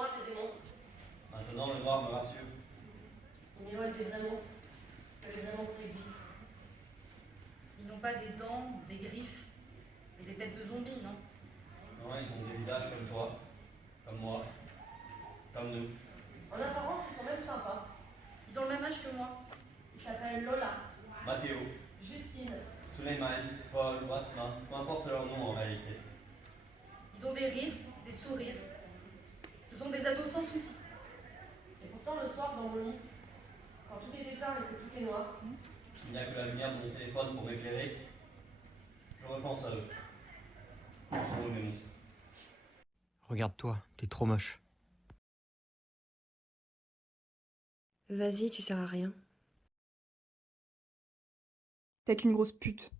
noir et des monstres. Maintenant, le noir me rassure. On éloigne des vrais monstres, parce que les vrais monstres existent. Ils n'ont pas des dents, des griffes et des têtes de zombies, non? Non, ils ont des visages comme toi, comme moi, comme nous. En apparence, ils sont même sympas. Ils ont le même âge que moi. Ils s'appellent Lola, Mathéo, Justine. Suleiman, Paul ou Asma, peu importe leur nom en réalité. Ils ont des rires, des sourires. Ce sont des ados sans soucis. Et pourtant, le soir, dans mon lit, quand tout est éteint et que tout est noir, Il n'y a que la lumière de mon téléphone pour m'éclairer. Je repense à eux. Ce sont eux mes monstres. Regarde-toi, t'es trop moche. Vas-y, tu sers à rien. T'es qu'une grosse pute.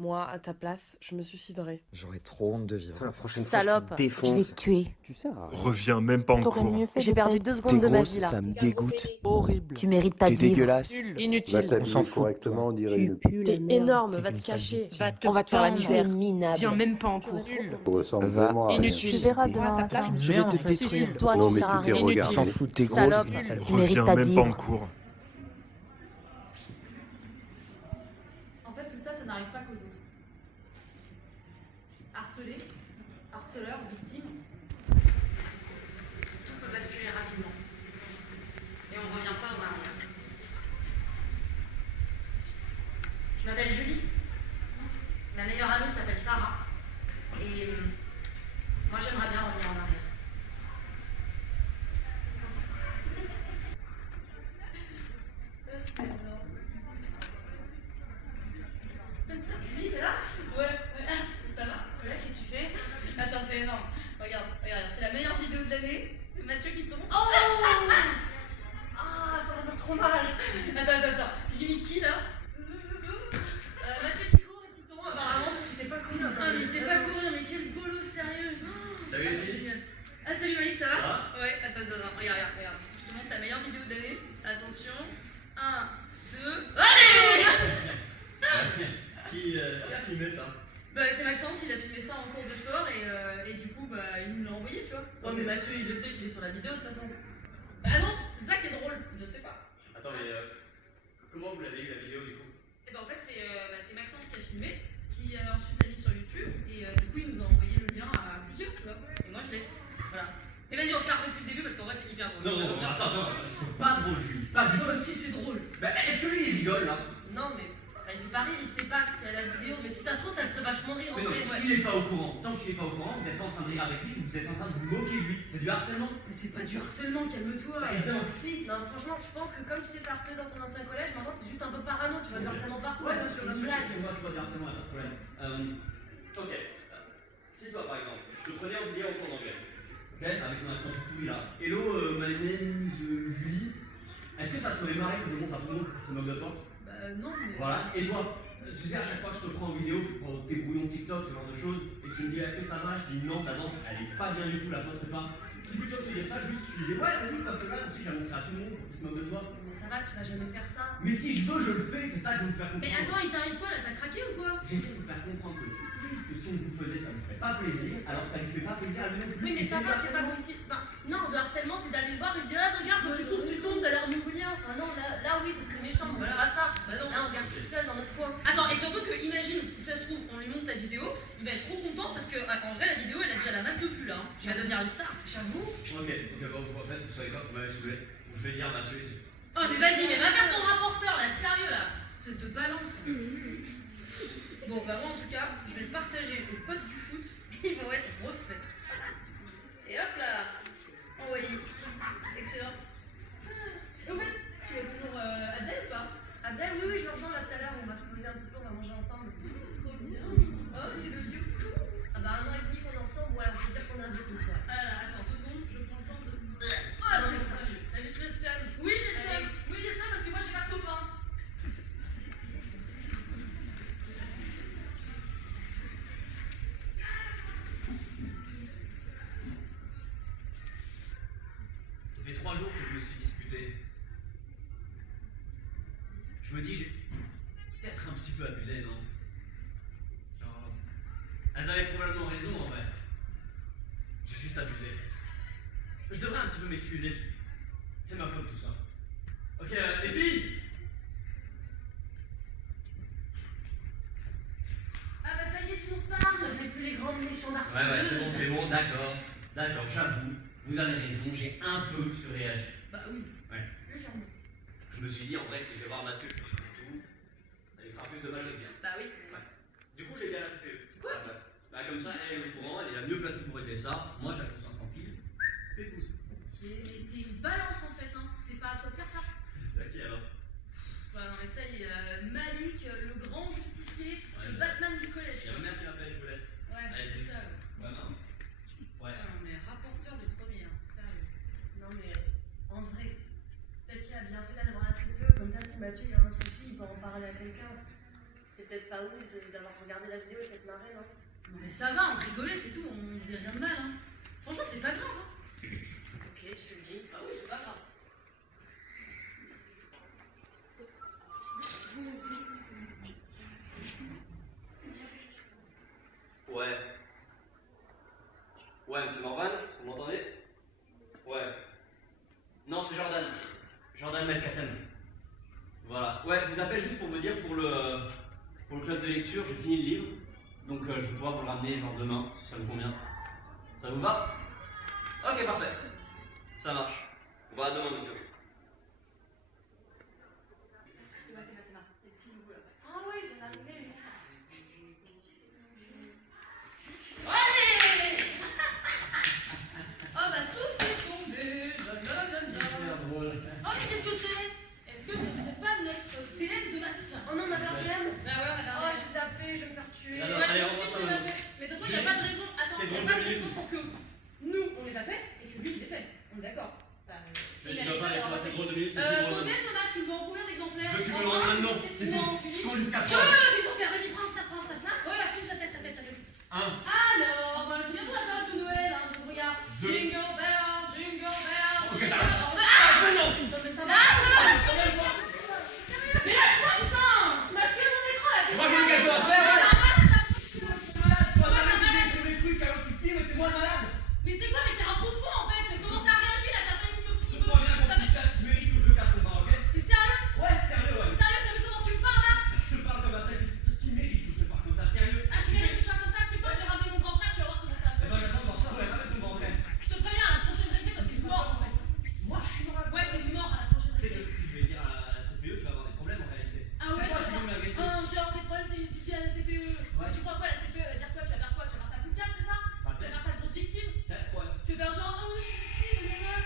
Moi, à ta place, je me suiciderais. J'aurais trop honte de vivre. La prochaine Salope. fois, je te Je vais défonce. te tuer. Tu sers à rien. Reviens même pas en T'aurais cours. mieux fait J'ai de perdu pas- 2 secondes T'es de ma grosse, vie là. ça me dégoûte. Horrible. Tu mérites pas de T'es vivre. dégueulasse. Inutile. On s'en fout. correctement, on dirait Tu une pues la T'es merde. énorme, T'es va te qu'une sale cacher. victime. On va te faire la T'es misère. minable. Viens même pas en cours. Tu ressembles Va. vraiment à rien. Inutile. Tu verras demain. Je vais te détruire. Suicide-toi, Non, tu mais sers à tu t'es rien. regardé. Inutile. S'en fout, t'es grosse. Salope. Tu mérites Reviens pas de même pas en vivre. cours. En fait, tout ça, ça n'arrive pas qu'aux autres. Harcelé, harceleur, victime, tout peut basculer rapidement. Et on ne revient pas en arrière. Je m'appelle Julie. Ma meilleure amie s'appelle Sarah. Et moi, j'aimerais bien revenir en arrière. Ouais, ça va? Ouais, qu'est-ce que tu fais? Attends, c'est énorme. Regarde, c'est la meilleure vidéo de l'année. C'est Mathieu qui tombe. Oh! ah, ça va faire trop mal. Attends. J'ai mis qui là? Mathieu qui court et qui tombe apparemment parce qu'il sait pas courir. Ah, mais il sait pas courir, mais quel bolo sérieux. Salut, Ah, Lucie. c'est génial. Ah, salut Malik, ça va? Ça va? Ouais, attends, regarde. Je te montre ta meilleure vidéo de l'année. Attention. 1, 2. Allez! Qui a filmé ça? Bah, c'est Maxence, il a filmé ça en cours de sport et du coup, bah, il nous l'a envoyé, tu vois. Non, mais Mathieu, il le sait qu'il est sur la vidéo de toute façon. Ah non, c'est ça qui est drôle, il ne sait pas. Attends, mais comment vous l'avez eu la vidéo du coup? Et bah, en fait, c'est Maxence qui a filmé, qui ensuite l'a mis sur YouTube et du coup, il nous a envoyé le lien à plusieurs, tu vois. Et moi, je l'ai. Voilà. Et vas-y, on se la refait depuis le début parce qu'en vrai, c'est hyper drôle. Non, attends, c'est pas drôle, Julie, pas du tout. Oh, si, c'est drôle. Bah, est-ce que lui il rigole là? Non, mais il parie, il sait pas qu'il y a la vidéo, mais si ça se trouve, ça le ferait vachement rire en Mais non, vrai. s'il est pas au courant, tant qu'il est pas au courant, vous êtes pas en train de rire avec lui, vous êtes en train de vous moquer de lui. C'est du harcèlement. Mais c'est pas du harcèlement, calme-toi. Bah, évidemment que si. Non, franchement, je pense que comme tu t'es fait harceler dans ton ancien collège, maintenant t'es juste un peu parano, tu vois du harcèlement partout. Ouais, là, bien sûr, c'est une blague. tu vois du harcèlement, y'a pas de problème. Ok, si toi par exemple, je te prenais en billet en cours d'anglais, ok, avec mon accent tout là. Hello, my name is Julie. Est-ce que ça te ferait marrer que je montre à tout le monde qui se moque de toi? Bah, non, mais. Voilà, et toi, tu sais, à chaque fois que je te prends en vidéo pour des brouillons TikTok, ce genre de choses, et tu me dis est-ce que ça va, je dis non, ta danse elle est pas bien du tout, la poste pas. Si plutôt que de te dire ça, juste tu disais ouais, vas-y, parce que là, ensuite j'ai montré à tout le monde pour qu'ils se moquent de toi. Mais ça va, tu vas jamais faire ça. Mais si je veux, je le fais, c'est ça que je veux me faire comprendre. Mais attends, il t'arrive quoi là? T'as craqué ou quoi? J'essaie de vous faire comprendre que puisque si on vous faisait, ça ne vous ferait pas plaisir, alors ça ne lui fait pas plaisir à lui non plus. Oui, mais ça va, c'est pas comme si. Non, le harcèlement, c'est d'aller le voir et dire ah, regarde, quand tu cours, tu tombes, t'as l'air mongolien. Enfin, non, là oui, ce serait méchant, mais Voilà. pas ça. Bah non. Là, on regarde tout seul dans notre coin. Attends, et surtout que imagine, si ça se trouve, on lui montre ta vidéo, il va être trop content parce que en vrai, la vidéo elle a déjà la masse de vues là. Hein. Tu vas devenir une star, j'avoue. Ok, bon, en fait, vous savez quoi, vous m'avez saoulé. Je vais dire à Mathieu ici. Oh, mais vas-y, mais va faire ton rapporteur là, sérieux là. Espèce de balance. Bon, bah, moi en tout cas, je vais le partager aux potes du foot, ils vont être refaits. Et hop là, envoyé. Excellent. Et au fait, tu vois toujours Adèle ou pas? Abdel, oui, je le rejoins là tout à l'heure, on va se poser un petit peu, on va manger ensemble. Trop bien. Oh, c'est le vieux coup. Ah bah 1 an et demi qu'on est ensemble, ouais, on peut dire qu'on a un vieux couple, ouais. Ah là, attends 2 secondes, je prends le temps de. Ah, Oh, c'est c'est ça. ça. T'as juste le seum. Oui, j'ai le seum. Oui, j'ai le seum parce que moi j'ai pas de copain. Ça fait 3 jours que je me suis disputé. Je me dis, j'ai peut-être un petit peu abusé, non? Genre, elles avaient probablement raison en vrai. J'ai juste abusé. Je devrais un petit peu m'excuser. C'est ma faute tout ça. Ok, les filles. Ah bah ça y est, tu nous reparles. Je n'ai plus les grandes méchants harceleuses. C'est bon, d'accord. D'accord, j'avoue, vous avez raison, j'ai un peu surréagi. Bah oui. Légèrement. Je me suis dit, en vrai, si je vais voir Mathieu, je lui dis tout, ça lui fera plus de mal que de bien. Bah oui. Du coup, j'ai bien la CPU. Quoi à la place. Bah, comme ça, elle est au courant, elle est la mieux placée pour régler ça. Moi, j'ai la conscience tranquille. Épouse. T'es une balance en fait, hein. C'est pas à toi de faire ça. C'est à qui alors? Ouais, non mais ça y est, Malik, le grand justicier, Ouais, le mais Batman du collège. Il y a ma mère qui m'appelle, je vous laisse. Ouais, Allez, c'est ça. Ouais, non. Ouais. Ah non mais rapporteur de premier, hein. Sérieux. Non mais en vrai, peut-être qu'il a bien fait d'aller voir la CPE, comme ça si Mathieu il a un souci, il peut en parler à quelqu'un. C'est peut-être pas ouf d'avoir regardé la vidéo et cette marée, non? Non mais ça va, on rigolait, c'est tout, on faisait rien de mal, hein. Franchement, c'est pas grave, hein. Ok, je le dis. Ah oui, c'est pas grave. Ouais. Ouais, monsieur Morvan, vous m'entendez? Ouais. Non, c'est Jordan. Jordan Melkacem. Voilà. Ouais, je vous appelle juste pour vous dire pour le club de lecture, j'ai fini le livre. Donc je vais pouvoir vous le ramener genre demain, si ça vous convient. Ça vous va? Ok, parfait. Ça marche. Bon, à demain, monsieur. Ah oui, j'ai arrivé. Allez. Oh bah tout est tombé. Blablabla. Oh mais qu'est-ce que c'est? Est-ce que ce serait pas notre PM de matin? Oh non, on avait un PM. Bah ouais, on avait un Oh, PM. je suis zappée, je vais me faire tuer. Alors, Ouais, allez, moi on aussi, va je ça l'ai maintenant. fait. Mais de toute façon, il n'y a pas de raison. Attends, C'est il n'y a bon, pas de deux raison minutes. pour que nous, on l'ait pas fait et que lui, il l'ait fait. On est d'accord? Bah, Mais tu dois pas aller passer gros 2 minutes, c'est plus ton gros. DM, Thomas, tu le vends en combien d'exemplaires? Veux que tu me le rendes maintenant? C'est tout. Non, Je compte jusqu'à 3. vas-y, ton père, vas-y, prends ça. Ouais, filme sa tête. 1. Alors, c'est bientôt la période de Noël, hein, donc regarde. Deux. Jingle bell, jingle bell. Ok, jingle t'arrêtes. bell. Ah, non. Non mais ça va. Ah, ça va pas, tu vas pas. Sérieux? Mais lâche-moi, putain. Tu m'as tué mon écran là. Tu crois que j'ai quelque chose à faire, ouais? Malade, toi, t'arrêtes de mes trucs alors que tu filmes et c'est moi le malade. Mais t'es quoi, mais t'es un bouffon en fait. Comment t'as réagi là? T'as fait une petite. Moi, viens, mon petit casse, tu mérites que je le casse ton bras, ok? C'est sérieux? Ouais, sérieux, ouais. C'est sérieux, t'as vu comment tu me parles là? Je te parle comme ça, tu mérites que je te parle comme ça, sérieux. Ah, je mérite que tu sois comme ça. Tu sais quoi, je vais ramener mon grand frère, tu vas voir comment ça va se Eh ben, passer. j'attends de voir ça, ouais, pas ton grand frère. Je te préviens, à la prochaine réunion, toi t'es mort en fait. Moi, je suis mort. Ouais, t'es mort à la prochaine C'est réunion. que si je vais dire à la CPE, tu vas avoir des problèmes en réalité. Ah ouais, C'est toi qui veux m'agresser. genre des problèmes, c'est justifié à la CPE. Ouais. Tu crois quoi, la CPE? Elle va dire quoi? Tu vas faire quoi? Tu vas faire ta poucade, c'est ça? Enfin, Tu vas faire ta grosse victime? peut-être, ouais. Tu vas faire genre, oh, je suis victime, blablabla.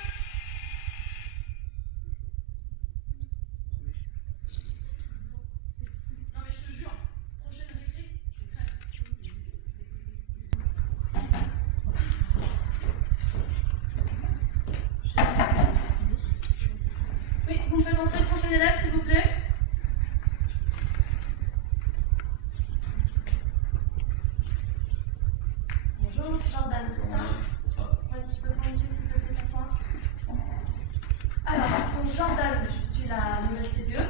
Non mais je te jure, prochaine récré, je te crève. Oui, vous me faites entrer le prochain élève s'il vous plaît. Bonjour, Jordan, c'est ça? Oui, tu peux prendre une chaise s'il te plaît, t'asseoir. Alors, donc Jordan, je suis la nouvelle CPE.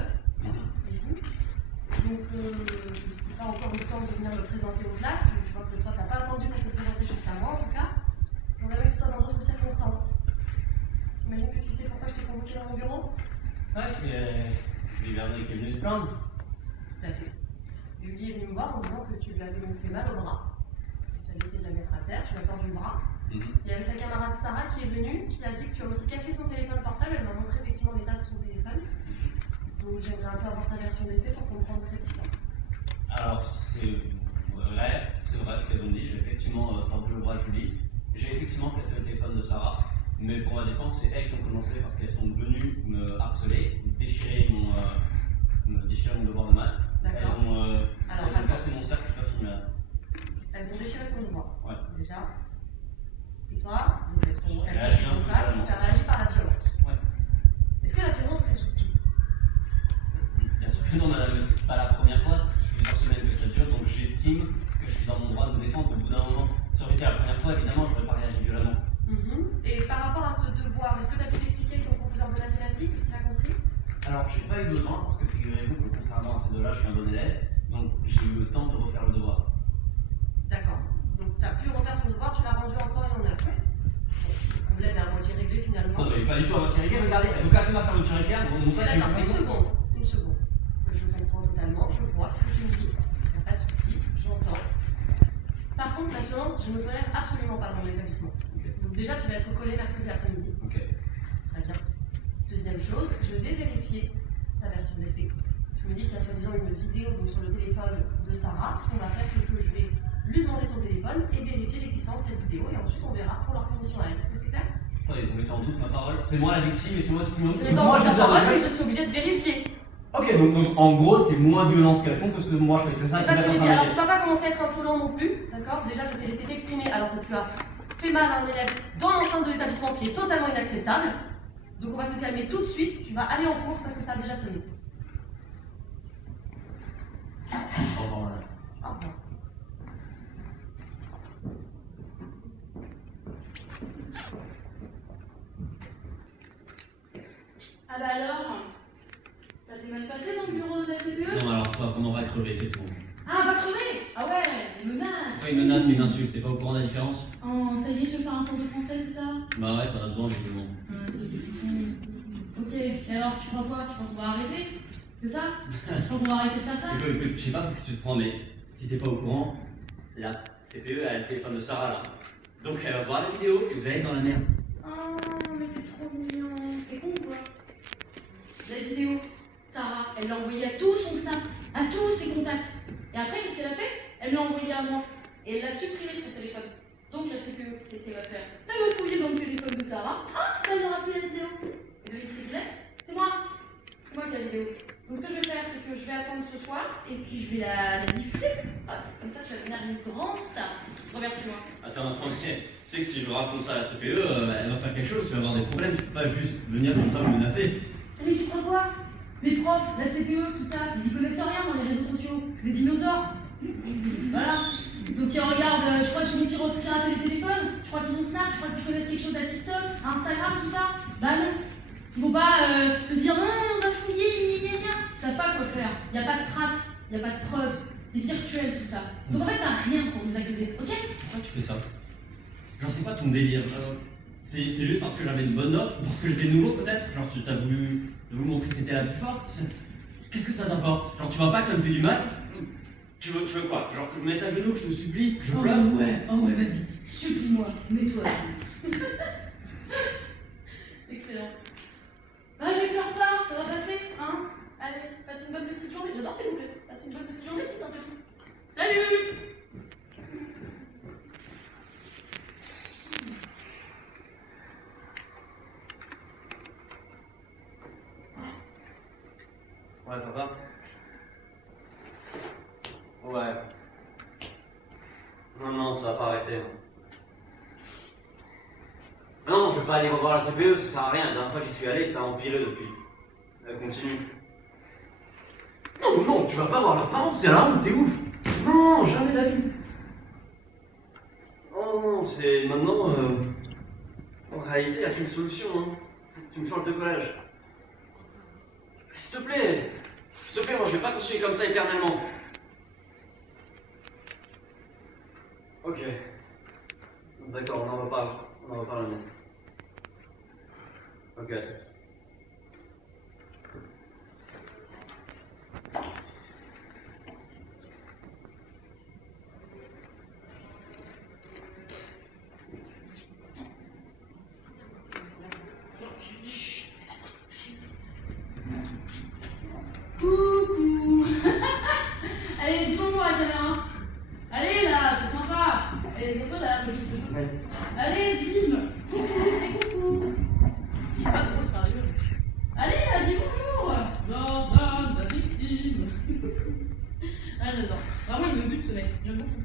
Donc, je n'ai pas encore eu le temps de venir me présenter aux classes, mais je vois que toi, tu n'as pas attendu pour te présenter jusqu'à moi, en tout cas. J'aimerais que ce soit dans d'autres circonstances. J'imagine que tu sais pourquoi je t'ai convoqué dans mon bureau? Ouais, c'est les gardiens qui est venu se plaindre. Tout à fait. Julie est venue me voir en disant que tu lui avais fait mal au bras. Tu avais essayé de la mettre à terre, tu lui as tordu le bras. Il y avait sa camarade Sarah qui est venue, qui a dit que tu as aussi cassé son téléphone portable. Elle m'a montré effectivement l'état de son téléphone. Donc j'aimerais un peu avoir ta version des faits pour comprendre cette histoire. Alors, c'est vrai ce qu'elles ont dit. J'ai effectivement tordu le bras à Julie. J'ai effectivement cassé le téléphone de Sarah. Mais pour ma défense, c'est elles qui ont commencé parce qu'elles sont venues me harceler, déchirer mon devoir de maths. Elles D'accord. ont cassé mon sac, je suis pas fini là. Elles ont déchiré ton devoir. Ouais. Déjà. Et toi, donc elles ont J'ai réagi un ton peu sac, violemment. tu as réagi par la violence. Ouais. Est-ce que la violence résout tout? Bien sûr que non, madame, mais c'est pas la première fois. Ça fait plusieurs semaines que ça dure, donc j'estime que je suis dans mon droit de me défendre. Au bout d'un moment, ça aurait été la première fois, évidemment, je n'aurais pas réagi violemment. Et par rapport à ce devoir, est-ce que tu as pu t'expliquer avec ton professeur de mathématiques? Est-ce qu'il a compris? Alors, j'ai pas eu besoin, parce que figurez-vous que contrairement à ces deux-là, je suis un bon élève, donc j'ai eu le temps de refaire le devoir. D'accord. Donc tu as pu refaire ton devoir, tu l'as rendu en temps et en heure. Bon, problème est à moitié réglé finalement. Non, mais pas du tout à moitié réglé. Regardez, elles ont cassé ma fermeture éclair. Mon sac, il est D'accord, une seconde. Je comprends totalement, je vois ce que tu me dis. Il n'y a pas de souci, j'entends. Par contre, la violence, je ne tolère absolument pas dans mon établissement. Donc déjà, tu vas être collé mercredi après-midi. Ok. Très bien. Deuxième chose, je vais vérifier ta version des faits. Tu me dis qu'il y a soi-disant une vidéo donc, sur le téléphone de Sarah. Ce qu'on va faire, c'est que je vais lui demander son téléphone et vérifier l'existence de cette vidéo. Et ensuite, on verra pour leur commission à elle. Est-ce que c'est clair? Attendez, vous mettez en doute ma parole. C'est moi la victime et c'est moi qui suis Je n'ai pas envie de ta parole, mais je suis obligée de vérifier. Ok, donc en gros, c'est moins violent ce qu'elles font que ce que moi je fais. C'est ça C'est pas ce que j'ai dit. Alors, tu vas pas commencer à être insolent non plus, d'accord? Déjà, je t'ai laissé t'exprimer alors que tu as fait mal à un élève dans l'enceinte de l'établissement, ce qui est totalement inacceptable. Donc, on va se calmer tout de suite. Tu vas aller en cours parce que ça a déjà sonné. Au revoir, madame. Au revoir. Ah bah alors, ça s'est mal passé dans le bureau de la CPE? Non, alors toi, on va crever, c'est tout. Ah, va crever! Ah ouais, des menaces! C'est pas une menace, c'est une insulte. T'es pas au courant de la différence? Oh, ça y est, je vais faire un cours de français, c'est ça? Bah ouais, t'en as besoin, justement. Ok, et alors tu crois quoi? Tu crois qu'on va arrêter? C'est ça? Tu crois qu'on va arrêter de faire ça? Écoute, je sais pas pour qui tu te prends, mais si t'es pas au courant, la CPE a le téléphone de Sarah là. Donc elle va voir la vidéo et vous allez être dans la merde. Oh, mais t'es trop mignon. T'es con ou quoi? La vidéo, Sarah, elle l'a envoyée à tout son snap, à tous ses contacts. Et après, qu'est-ce qu'elle a fait? Elle l'a envoyée à moi. Et elle l'a supprimé de son téléphone. Donc la CPE, qu'est-ce qu'elle va faire? Elle va fouiller dans le téléphone de Sarah. Ah, elle n'aura plus la vidéo. Et devine qui c'est qui l'est? C'est moi. C'est moi qui ai la vidéo. Donc ce que je vais faire, c'est que je vais attendre ce soir et puis je vais la diffuser. Ah, comme ça, tu vas devenir une grande star. Remercie-moi. Attends, ok. Tu sais que si je raconte ça à la CPE, elle va faire quelque chose, tu vas avoir des problèmes, tu peux pas juste venir comme ça me menacer. Mais tu crois quoi? Les profs, la CPE, tout ça, ils y connaissent rien dans les réseaux sociaux. C'est des dinosaures. Voilà. Donc ils regardent, je crois qu'ils vont pirater les téléphones, je crois qu'ils sont Snap, je crois qu'ils connaissent quelque chose à TikTok, à Instagram, tout ça. Bah non. Ils vont pas se dire non, on va fouiller, gna gna gna. Ils savent pas quoi faire. Il n'y a pas de traces, il n'y a pas de preuves. C'est virtuel tout ça. Donc en fait, t'as rien pour nous accuser, ok? Pourquoi tu fais ça? Genre, c'est pas ton délire. C'est juste parce que j'avais une bonne note, ou parce que j'étais nouveau peut-être? Genre, tu t'as voulu montrer que t'étais la plus forte? Qu'est-ce que ça t'importe? Genre, tu vois pas que ça me fait du mal? Tu veux quoi? Genre que je me mette à genoux, que je te supplie, que je pleure? Oh ouais, vas-y, supplie-moi, mets-toi à genoux. Excellent. Allez, pleure pas, ça va passer, hein? Allez, passe une bonne petite journée, j'adore tes bouclettes. Passe une bonne petite journée, petit un petit. Salut! Ouais, papa? Ouais. Non, ça va pas arrêter. Non, je vais pas aller revoir la CPE, ça sert à rien. La dernière fois que j'y suis allé, ça a empiré depuis. Elle continue. Non, tu vas pas voir leurs parents, c'est la honte, t'es ouf. Non, jamais d'avis. Non, c'est maintenant. En réalité, il n'y a qu'une solution. Hein. Faut que tu me changes de collège. S'il te plaît, moi je vais pas continuer comme ça éternellement. Ok. D'accord, on en reparle à la Ok, à tout. Coucou. Allez, dis bonjour à la caméra. Allez là, c'est sympa. Allez, c'est quoi là, c'est tout. Allez, filme. Coucou. Il est pas drôle, sérieux. Allez là, dis bonjour. Jordan, la victime. Ah, j'adore. Vraiment, il me bute ce mec. J'aime beaucoup.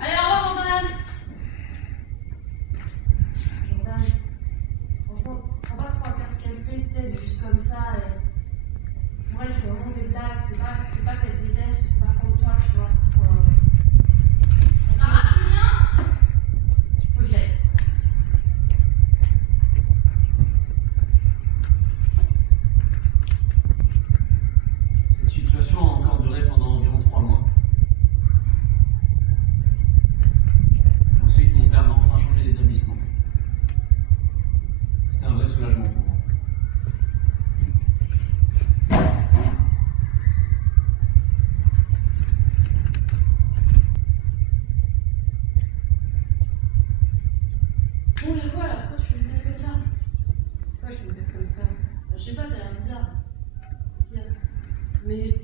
Allez, au revoir, Jordan. Jordan, franchement, on va pas trop faire ce qu'elle fait, tu sais, juste comme ça. Pour elle, c'est vraiment des blagues, c'est pas qu'elle déteste, c'est pas comme toi, tu vois. Sarah, tu viens? Faut que j'y aille. Cette situation a encore duré pendant environ 3 mois. Ensuite, mon père m'a enfin changé d'établissement.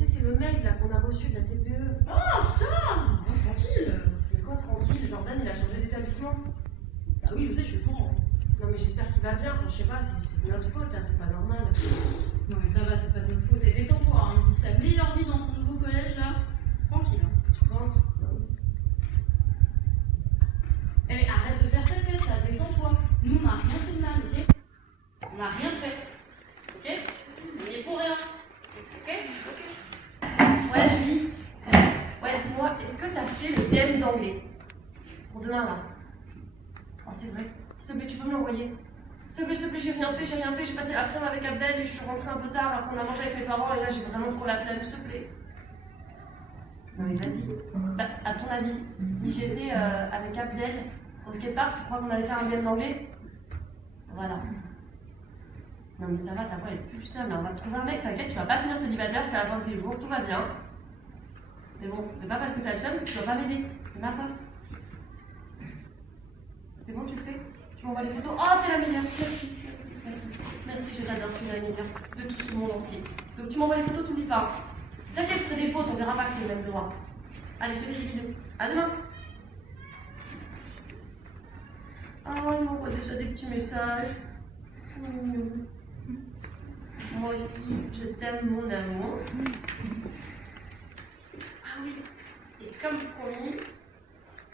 sais, c'est le mail là qu'on a reçu de la CPE. Ah, ça bon, tranquille. Mais quoi, tranquille, Jordan, il a changé d'établissement. Bah oui, je sais, je suis au courant. Non, mais j'espère qu'il va bien. Enfin, je sais pas, c'est de notre faute, là, c'est pas normal. Non mais ça va, c'est pas de notre faute. Et détends-toi, hein. Il vit sa meilleure vie dans son nouveau collège là. Tranquille. Hein. Tu penses? Eh mais arrête de faire cette tête là, détends-toi. Nous on n'a rien fait de mal, ok? On n'a rien fait. Ok? On y est pour rien. Ok? Ouais, Julie. Ouais, dis-moi, est-ce que t'as fait le DM d'anglais? Pour demain, là. Oh, c'est vrai. S'il te plaît, tu peux me l'envoyer? S'il te plaît, j'ai rien fait. J'ai passé l'après-midi avec Abdel et je suis rentrée un peu tard alors qu'on a mangé avec mes parents et là, j'ai vraiment trop la flemme, s'il te plaît. Non, mais vas-y. Bah, à ton avis, si j'étais avec Abdel au skatepark, tu crois qu'on allait faire un DM d'anglais? Voilà. Non, mais ça va, ta voix elle est plus seule, là. On va te trouver un mec, t'inquiète, tu vas pas finir célibataire jusqu'à la fin de tes jours, tout va bien. Mais bon, c'est pas parce que t'as le seum que tu dois pas m'aider. C'est ma faute. C'est bon, tu le fais? Tu m'envoies les photos? Oh, t'es la meilleure! Merci, je t'adore, tu es la meilleure de tout ce monde entier. Donc tu m'envoies les photos, t'oublies pas. T'inquiète, je ferai des fautes, on verra pas que c'est le même droit. Allez, je te fais des bisous. À demain! Oh, il m'envoie déjà des petits messages. Moi aussi, je t'aime, mon amour. Ah oui, et comme promis,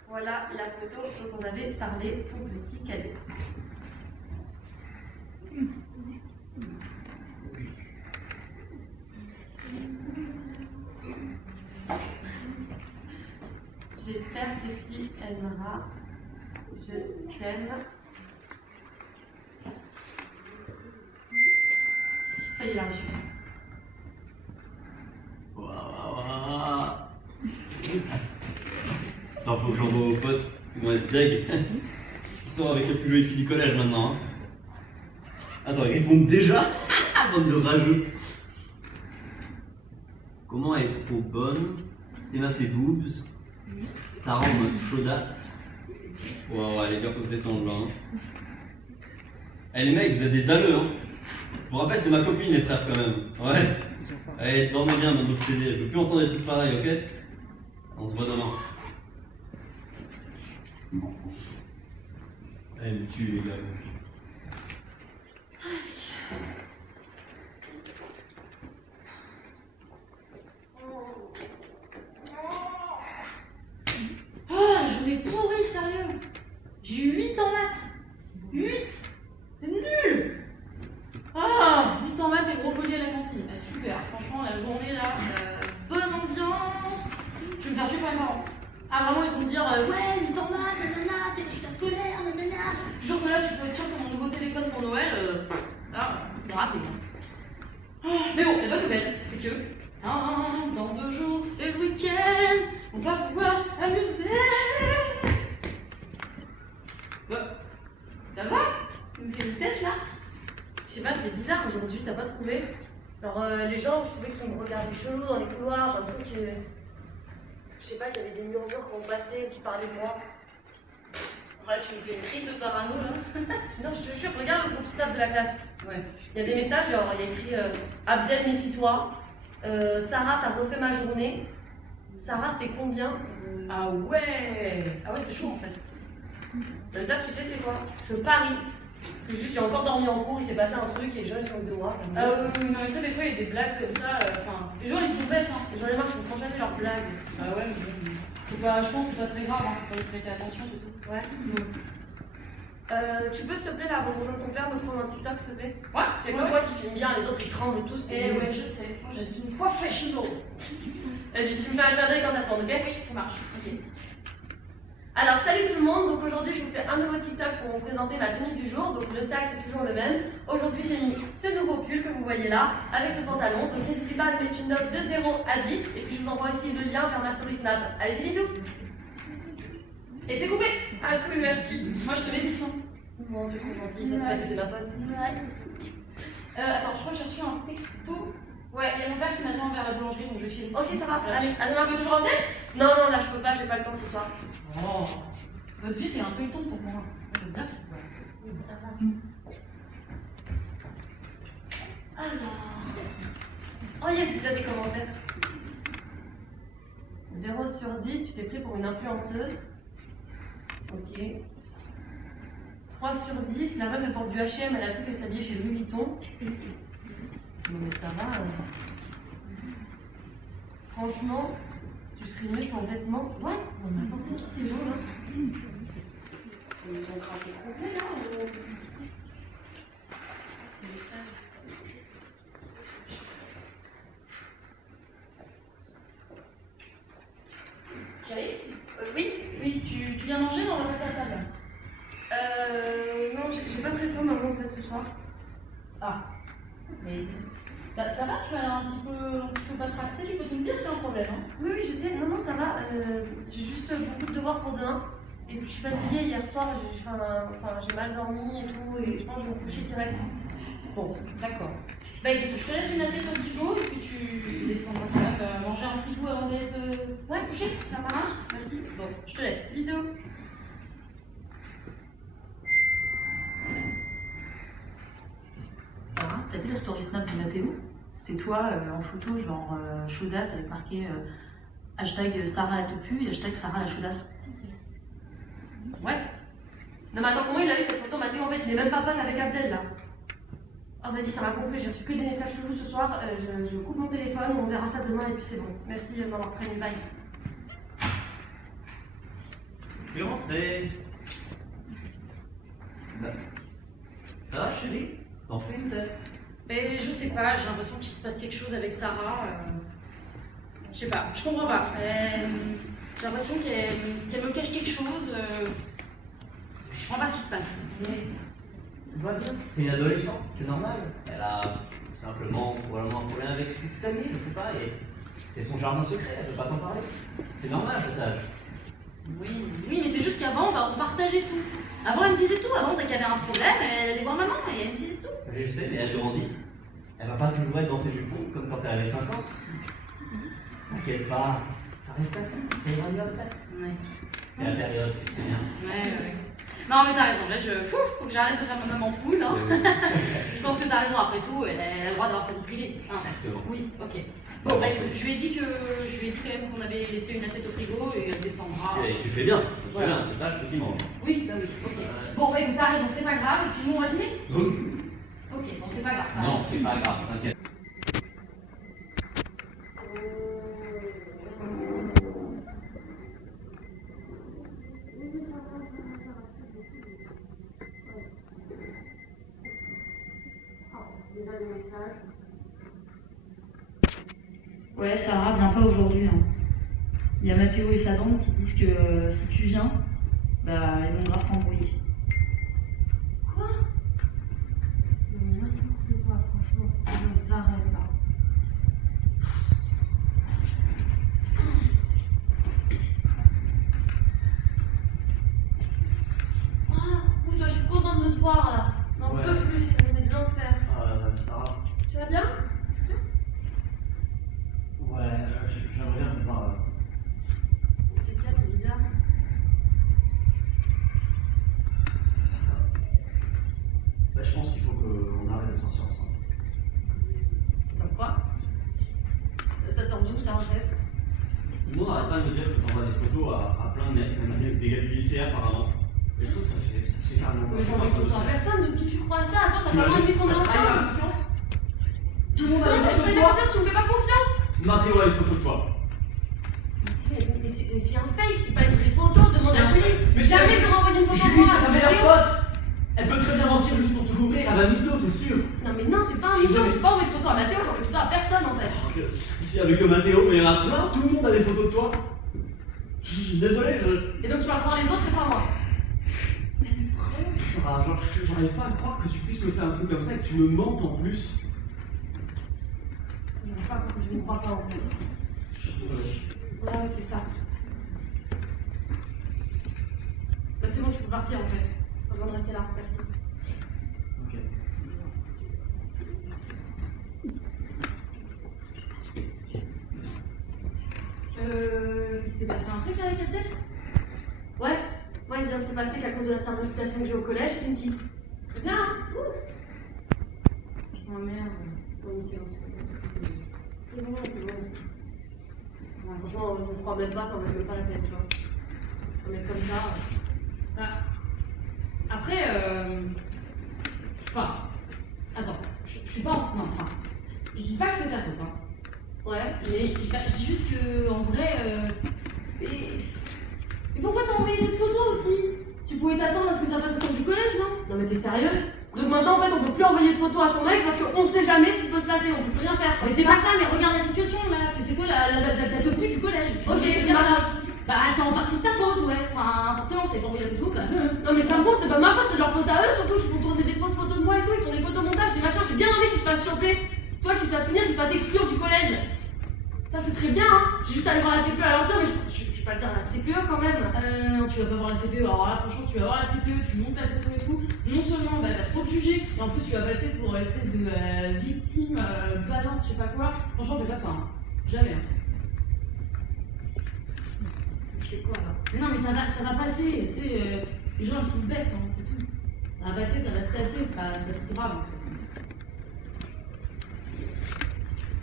voilà la photo dont on avait parlé, ton petit cadeau. J'espère que tu aimeras. Je t'aime. Ça y est, il a reçu. Attends, faut que j'envoie aux potes, ils vont être deg. Ils sont avec la plus jolie fille du collège maintenant. Hein. Attends, ils répondent déjà. Bande de rageux. Comment être trop bonne? T'aimes ses boobs. Ça rend en mode chaudasse. Ouais, les gars, faut se détendre là. Hein. Eh les mecs, vous êtes des dalleux, hein. Je vous rappelle, c'est ma copine, les frères, quand même. Ouais. Allez, dormez bien, maintenant que plaisir. Je veux plus entendre des trucs pareils, ok? On se voit demain. Allez, me tue, les gars. Oh, la journée pourrie, sérieux. J'ai eu 8 en maths. 8. C'est nul. Ah, 8 en maths et gros poli à la cantine. Ah, super, franchement, la journée là, bonne ambiance. Je vais me faire tuer par les parents. Ah, vraiment, ils vont me dire ouais, 8 en maths, nanana, t'es résultat scolaire, nanana. Jour que là, tu peux être sûr que mon nouveau téléphone pour Noël, là, c'est raté. Mais bon, la bonne nouvelle, c'est que dans 2 jours, c'est le week-end, on va pouvoir s'amuser. Ouais. Ça va? Tu me fais une tête là? Je sais pas, c'était bizarre aujourd'hui, t'as pas trouvé? Alors les gens, je trouvais qu'ils me regardaient chelou dans les couloirs, j'ai l'impression que... Je sais pas, qu'il y avait des murmures qu'on passait, qui parlaient de moi. Ouais, tu me fais une crise de parano là. Non, je te jure, regarde le groupe Snap de la classe. Ouais. Il y a des messages, genre il y a écrit Abdel, méfie-toi. Sarah, t'as refait ma journée. Sarah, c'est combien? Ah ouais. Ah ouais, c'est chaud en fait. Comme ça, tu sais c'est quoi? Je parie que juste j'ai encore dormi en cours, il s'est passé un truc et les gens ils sont de moi. Ah oui, non mais tu sais, des fois il y a des blagues comme ça, enfin, les gens ils sont bêtes hein. J'en ai marre, je comprends jamais leurs blagues. Ah ouais, mais bon, c'est pas, je pense que c'est pas très grave, hein, faut pas y prêter attention du tout. Ouais. Tu peux s'il te plaît là rejoindre ton père, me prendre un TikTok s'il te plaît? Ouais, C'est que toi qui filmes bien, les autres ils tremblent tous. Eh ouais, je sais, moi je suis une professional. Vas-y, tu me fais un clin d'œil quand ça tourne, ok? Oui, ça marche, ok. Alors salut tout le monde, donc aujourd'hui je vous fais un nouveau TikTok pour vous présenter ma tenue du jour, donc le sac c'est toujours le même. Aujourd'hui j'ai mis ce nouveau pull que vous voyez là, avec ce pantalon, donc n'hésitez pas à mettre une note de 0 à 10, et puis je vous envoie aussi le lien vers ma story Snap. Allez, des bisous! Et c'est coupé. Ah cool, merci! Moi je te mets 10 hein. Bon, t'es trop gentil, c'est parce que t'es ma pote. Attends, je crois que j'ai reçu un texto. Ouais, il y a mon père qui m'attend vers la boulangerie, donc je vais filer. Ok, ça va, allez, à demain. Tu veux toujours revenir? Non, non, là je peux pas, j'ai pas le temps ce soir. Oh, votre vie c'est un feuilleton pour moi. J'aime bien. Oui, ça va. Alors... Oh yes, j'ai déjà des commentaires. 0 sur 10, tu t'es pris pour une influenceuse. Ok. 3 sur 10, la meuf elle porte du H&M, elle a cru qu'elle s'habillait chez Louis Vuitton. Non mais ça va. Franchement, tu serais mieux sans vêtements. What? Non mais attends, c'est qui ces gens là? Ils ont craqué complet là ou... C'est les messages. J'arrive Oui, tu viens manger, on va passer à table. Non, j'ai pas prévu maman en fait ce soir. Ah, mais ça va, tu vas un petit peu pas tracter, tu peux tout me dire, c'est un problème. Hein. Oui, je sais, non, ça va. J'ai juste beaucoup de devoirs pour demain. Et puis je suis fatiguée hier soir, j'ai mal dormi et tout, et je pense que je vais me coucher direct. Bon, d'accord. Bah écoute, je te laisse une assiette au frigo et puis tu descendras manger un petit bout avant d'aller te coucher, ça marche? Merci. Bon, je te laisse. Bisous. Sarah, t'as vu la story snap de Mathéo? C'est toi en photo, genre chaudasse avec marqué hashtag Sarah la topu et hashtag Sarah la chaudasse. Ouais. Non mais attends, comment il a eu cette photo Mathéo? En fait, il est même pas pote avec Abdel là. Oh vas-y, ça m'a compris, j'ai reçu que des messages chelous ce soir. Je coupe mon téléphone, on verra ça demain et puis c'est bon. Merci maman, prenez une bague. Je vais rentrer. Ça va, chérie? T'en fais une tête? Mais je sais pas, j'ai l'impression qu'il se passe quelque chose avec Sarah. Je sais pas, je comprends pas. J'ai l'impression qu'elle me cache quelque chose. Je comprends pas ce qui se passe. Tout va bien. C'est une adolescente, c'est normal. Elle a simplement probablement un problème avec une petite amie, je sais pas, et c'est son jardin secret, elle veut pas t'en parler. C'est normal à cet âge. Oui, mais c'est juste qu'avant, on partageait tout. Avant, elle me disait tout. Avant, dès qu'il y avait un problème, elle allait voir maman et elle me disait tout. Oui, je sais, mais elle grandit. Elle va pas toujours être dans tes jupons comme quand elle avait 5 ans. T'inquiète pas, ça reste ta fille, ça ira mieux après. Ouais. C'est la période, tu sais bien. Ouais. Non, mais t'as raison. Là, faut que j'arrête de faire mon homme en poule. Hein. Je pense que t'as raison. Après tout, elle a le droit d'avoir sa vie privée. Hein. Exactement. Oui, ok. Bon, bah écoute, je lui ai dit quand même qu'on avait laissé une assiette au frigo et elle descendra. Et tu fais bien, Voilà. c'est pas, je te dis, mange. Oui, bah oui, ok. Bon, bah écoute, t'as raison, c'est pas grave. Et puis nous, on va dîner? Oui. Ok, bon, c'est pas grave. Non, c'est pas grave, t'inquiète. Ouais, Sarah, viens pas aujourd'hui. Hein. Il y a Mathéo et sa bande qui disent que si tu viens, bah ils vont grave t'embrouiller. Quoi? Non mais n'importe quoi, franchement. Ils arrêtent là. Oh, toi, je suis contente de te voir là. N'en Ouais. peux plus, c'est une journée de l'enfer. Sarah. Tu vas bien? Ouais, j'aimerais bien te parler. Qu'est-ce qu'il y a, c'est bizarre. Bah, je pense qu'il faut qu'on arrête de sortir ensemble. Comme quoi? Ça sort d'où ça en fait? Nous, on arrête pas de me dire que t'envoies des photos à plein de mecs, même des gars du lycée apparemment. Et je trouve que ça fait carrément. Mais j'en ai tout le temps personne, depuis que tu crois ça. Attends, ça fait un an et demi qu'on est ensemble. Tout le monde a Comment une ça, je photo fais de des toi. confiance, tu me fais pas confiance? Mathéo a une photo de toi. Mais c'est un fake, c'est pas une vraie photo, demande à Julie. Mais Jamais j'aurais envoyé une photo de Julie, moi. c'est ta meilleure pote. Elle peut très bien mentir juste pour te couvrir, elle va mytho, c'est sûr. Non mais non, c'est pas un mytho, j'ai pas envoyé de photo à Mathéo, j'envoie de photo à personne en fait. S'il y avait que Mathéo, mais il y en a plein, tout le monde a des photos de toi. Je suis désolé, Et donc tu vas croire les autres et pas moi. Ah, genre, j'arrive pas à croire que tu puisses me faire un truc comme ça et que tu me mentes en plus. Je ne crois pas, je ne crois pas en fait. Ouais, c'est ça. Bah, c'est bon, tu peux partir en fait. Pas besoin de rester là, merci. Ok. Il s'est passé un truc avec Abdel? Ouais, il vient de se passer qu'à cause de la certification que j'ai au collège, il me quitte. C'est bien, hein? Oh merde. Bon, c'est bon. C'est bon. Ouais, franchement, on ne croit même pas, ça en vaut même pas la peine, tu vois. Un mec comme ça. Voilà. Après, enfin, attends, je suis pas en... Non, enfin, je dis pas que c'est ta faute, hein. Ouais. Mais je dis juste que, en vrai, et pourquoi t'as envoyé cette photo aussi? Tu pouvais t'attendre à ce que ça fasse autour du collège, non? Non mais t'es sérieux? Donc maintenant en fait on peut plus envoyer de photos à son mec parce qu'on sait jamais ce qui peut se passer, on peut plus rien faire. Mais c'est pas ça, mais regarde la situation là, c'est quoi la tenue du collège? Ok, c'est ma faute. Bah c'est en partie de ta faute, ouais. Enfin, forcément, je t'ai pas envoyé la photo, bah. Non mais ça me gonfle, c'est pas ma faute, c'est de leur faute à eux, surtout qu'ils font tourner des fausses photos de moi et tout, ils font des photomontages, des machins, j'ai bien envie qu'ils se fassent choper. Toi qui se fasse punir, qu'ils se fasse exclure du collège. Ça ce serait bien, hein. J'ai juste allé voir la CPE à l'entière, mais je vais pas le dire à la CPE quand même. Non, tu vas pas voir la CPE. Alors là, franchement, si tu vas voir la CPE, tu montes la photo et tout, non seulement bah, elle va trop te juger, et en plus tu vas passer pour l'espèce de victime, balance, je sais pas quoi. Franchement, fais pas ça, hein. Jamais. Hein. Je fais quoi là? Mais non, mais ça va passer, tu sais, les gens ils sont bêtes, hein, c'est tout. Ça va passer, ça va se tasser, c'est pas si grave. En fait.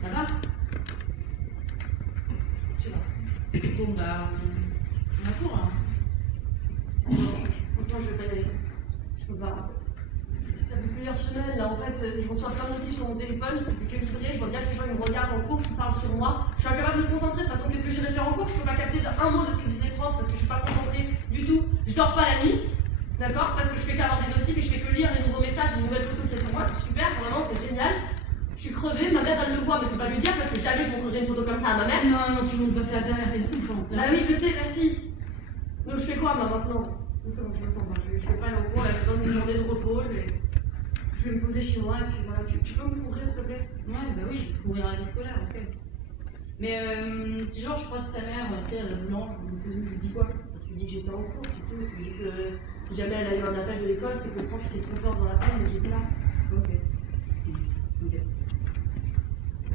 Ça va? Je sais pas. Bon, bah, on a cours là. Non, franchement je vais pas y aller. Je peux pas. Ça fait plusieurs semaines là en fait, je reçois plein de notifs sur mon téléphone, c'est plus que livré, je vois bien que les gens ils me regardent en cours, qui parlent sur moi. Je suis incapable de me concentrer, de toute façon qu'est-ce que j'irai faire en cours? Je peux pas capter un mot de ce que disent les profs parce que je suis pas concentrée du tout. Je dors pas la nuit, d'accord? Parce que je fais qu'avoir des notifs et je fais que lire les nouveaux messages, les nouvelles photos qu'il y a sur moi, c'est super, vraiment c'est génial. Je suis crevée, ma mère elle le voit mais je peux pas lui dire parce que jamais je montrerai une photo comme ça à ma mère. Non, tu montes passer à ta mère, t'es une ouf, hein. Ah oui, je sais, merci. Donc je fais quoi moi maintenant? C'est bon, je me sens pas. Je vais pas aller en cours, là, je donne une journée de repos, je vais me poser chez moi et puis voilà. Tu peux me couvrir s'il te plaît? Ouais, bah oui, je vais te courir à la vie scolaire, ok. Mais si genre je croise ta mère, tu sais, elle a blanche, je lui dis quoi? Tu lui dis que j'étais en cours, c'est tout. Tu lui dis que si jamais elle a eu un appel de l'école, c'est que le prof s'est trop fort dans l'appel et que j'étais là. Ok. Ok.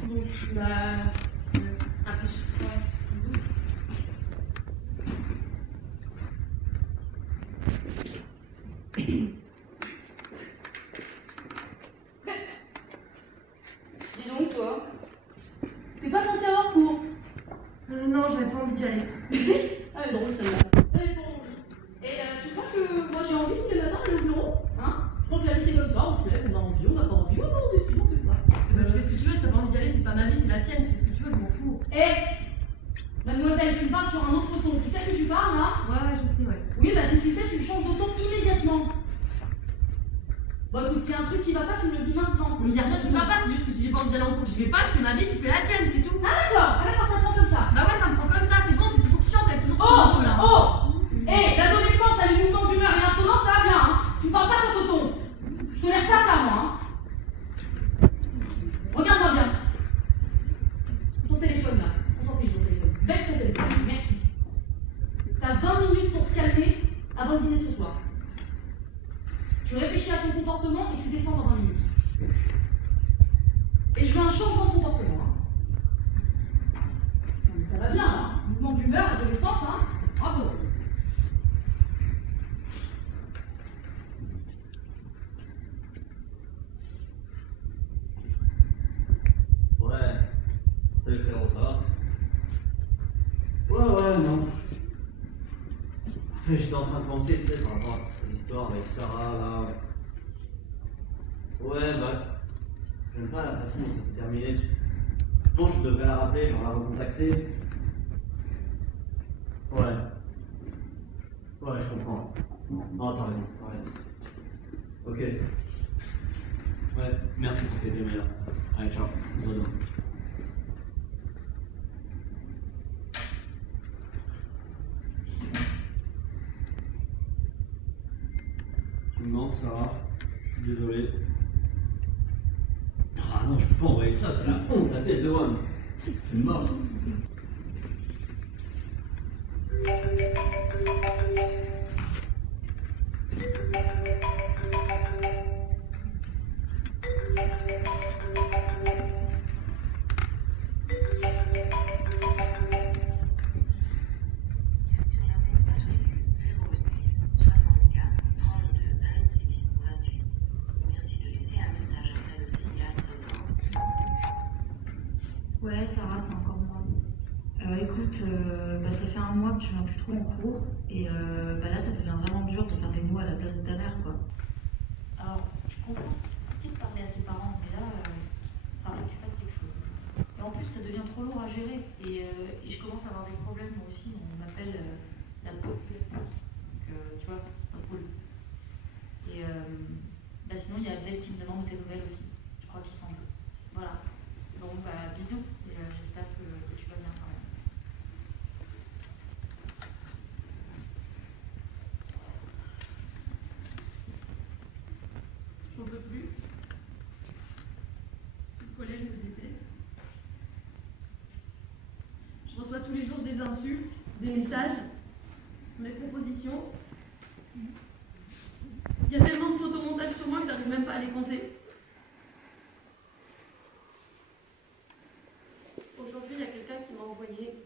Bon, bah. À plus. Ouais. Bisous. Dis donc, toi, t'es pas censé avoir cours. Non, j'avais pas envie d'y aller. Ah, elle est drôle celle-là. Elle est pas envie. Et tu crois que moi j'ai envie tous les matins d'aller au bureau? Hein? Je crois que la vie c'est comme ça, on se lève, on a envie, on n'a pas envie, on décide, on fait ça. Eh ben, tu fais ce que tu veux, si t'as pas envie d'y aller, c'est pas ma vie, c'est la tienne. Tu fais ce que tu veux, je m'en fous. Mademoiselle, tu parles sur un autre ton. Tu sais que tu parles là? Ouais, je sais, ouais. Oui, bah si tu sais, tu changes de ton immédiatement. Bon, écoute, s'il y a un truc qui va pas, tu me le dis maintenant. Mais y a rien qui va pas, c'est juste que si j'ai pas envie d'aller en cours, j'y vais pas, je fais ma vie, tu fais la tienne, c'est tout. Ah d'accord, ça prend comme ça. Bah ouais, ça me prend comme ça, c'est bon, t'es toujours chiante, t'es toujours sur Oh, le dos là. l'adolescence, t'as les mouvements d'humeur et l'insolence, ça va bien, hein. Tu me parles pas sur ce ton. Je tolère pas ça, moi, hein. Regarde-moi bien. Ton téléphone, là. On s'en fiche de ton téléphone. Baisse ton téléphone, merci. T'as 20 minutes pour te calmer avant le dîner de ce soir. Tu réfléchis à ton comportement et tu descends dans 20 minutes. Et je veux un changement de comportement, hein. Non, mais ça va bien, hein. Mouvement d'humeur, adolescence, hein. Bravo. Ouais. Salut frérot, ça va? Ouais, non. J'étais en train de penser, tu sais, par rapport à cette histoire avec Sarah, là. Ouais, bah. J'aime pas la façon dont ça s'est terminé. Je pense que je devrais la rappeler, genre la recontacter. Ouais. Ouais, je comprends. Non, t'as raison, t'as raison. Ok. Ouais, merci pour tes deux là. Allez, ciao. Bonne. Tu me manques, Sarah. Je suis désolé. Ah non, je peux pas envoyer ça, c'est la honte, la tête de One. C'est mort. Ouais, Sarah, c'est encore moi. Écoute, tu viens plus trop en cours. Et là, ça devient vraiment dur de faire des mots à la place de ta mère, quoi. Alors, je comprends, c'est compliqué de parler à ses parents, mais là, faudrait que tu fasses quelque chose. Et en plus, ça devient trop lourd à gérer. Et je commence à avoir des problèmes, moi aussi. On m'appelle la peau. Donc, tu vois, c'est pas cool. Et sinon, il y a Abdel qui me demande tes nouvelles aussi. Je crois qu'il s'en veut. Voilà. Donc, bisous. Et j'espère que tu vas bien quand même. J'en peux plus. Tout le collège me déteste. Je reçois tous les jours des insultes, des messages, des propositions. Il y a tellement de photomontages sur moi que j'arrive même pas à les compter. Aujourd'hui, il y a quelqu'un qui m'a envoyé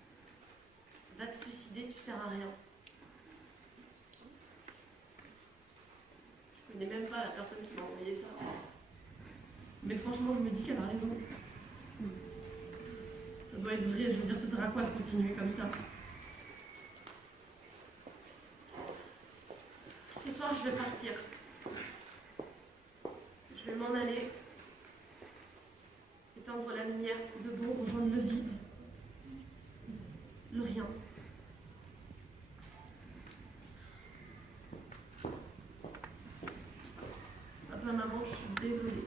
« Va te suicider, tu sers à rien ». Je connais même pas la personne qui m'a envoyé ça. Mais franchement, je me dis qu'elle a raison. Ça doit être vrai, je veux dire, ça sert à quoi de continuer comme ça? Ce soir, je vais partir. Je vais m'en aller. Éteindre la lumière pour de bon, rejoindre le vide. Le rien. Papa, maman, je suis désolée.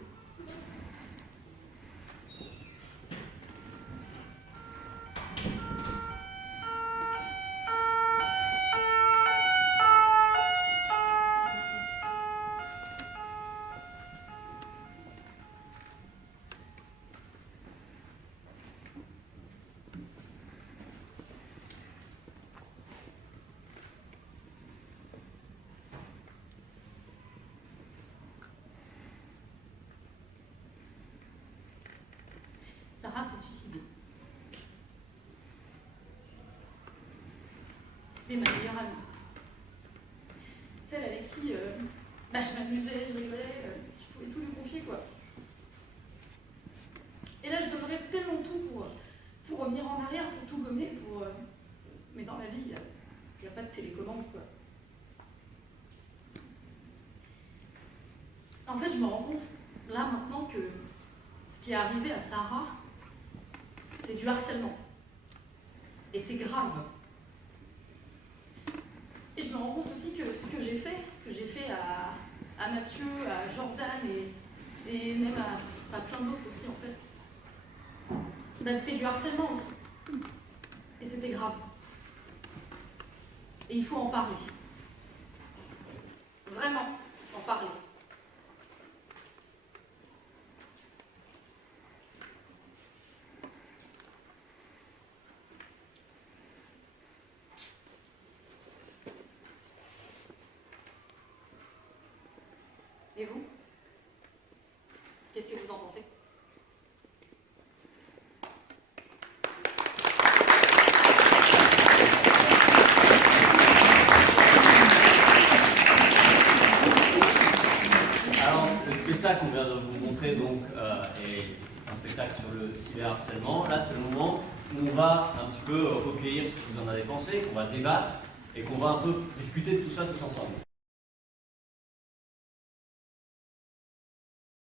Sarah s'est suicidée. C'était ma meilleure amie. Celle avec qui je m'amusais, je rigolais, je pouvais tout lui confier, quoi. Et là, je donnerais tellement tout pour revenir en arrière, pour tout gommer, mais dans la vie, il n'y a pas de télécommande, quoi. En fait, je me rends compte, là, maintenant, que ce qui est arrivé à Sarah, c'est du harcèlement. Et c'est grave. Et je me rends compte aussi que ce que j'ai fait à Mathieu, à Jordan et même à plein d'autres aussi, en fait, c'était du harcèlement aussi. Et c'était grave. Et il faut en parler. Vraiment, en parler. Et vous? Qu'est-ce que vous en pensez? Alors, le spectacle qu'on vient de vous montrer donc, est un spectacle sur le cyberharcèlement. Là, c'est le moment où on va un petit peu recueillir ce que vous en avez pensé, qu'on va débattre et qu'on va un peu discuter de tout ça tous ensemble.